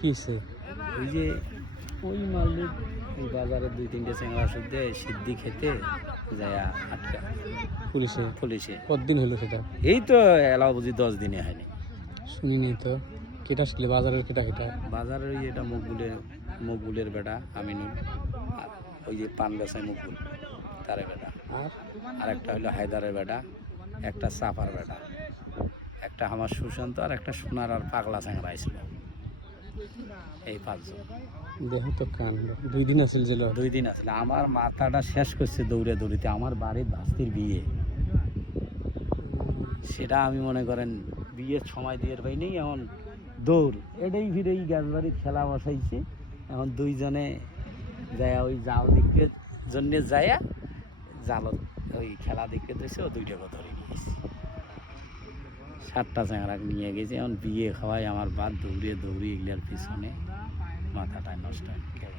কিসে? ওই যে ওই মালদ্বীপ ওই বাজারে 2-3টে চেংড়া শুদ্ধে সিদ্ধি খেতে যায় আটকা পুলিশে? পুলিশে। কতদিন হলো সেটা? এই তো এলাও বুঝি 10 দিনে হয়নি। শুনিনি তো। কেটা আসলে বাজারের কেটা কেটা? বাজারের ওই এটা মকবুলের বেটা আমিনুল, আর ওই যে পান বেচায় মকবুল তারে বেটা, আর আর একটা হলো হায়দারের বেটা, একটা চাপার বেটা, একটা আমার সুশান্ত, আর একটা সোনার আর পাগলা চ্যাংড়া ছিল। এই 5 জন। দেহ তো কান 2 দিন আছিল জেল। 2 দিন আসলে আমার মাথাটা শেষ করছে দৌড়ে দৌড়িতে। আমার বাড়ির ভাস্তির বিয়ে, সেটা আমি মনে করেন বিয়ের সময় দিয়ে পাইনি, এখন দৌড় এটাই ফিরে গ্যাস বাড়ির খেলা বসাইছে। এখন 2 জনে যায় ওই জাল দেখতে জন্যে যায় জাল ওই খেলা দেখতে দিয়েছে, ও 2টাকে ধরে নিয়েছে। 7টা চ্যাংড়া নিয়ে গেছে। এখন বিয়ে খাওয়াই আমার বাদ দৌড়িয়ে দৌড়িয়ে এগুলার পিছনে মাথাটা নষ্ট হয়ে গেল।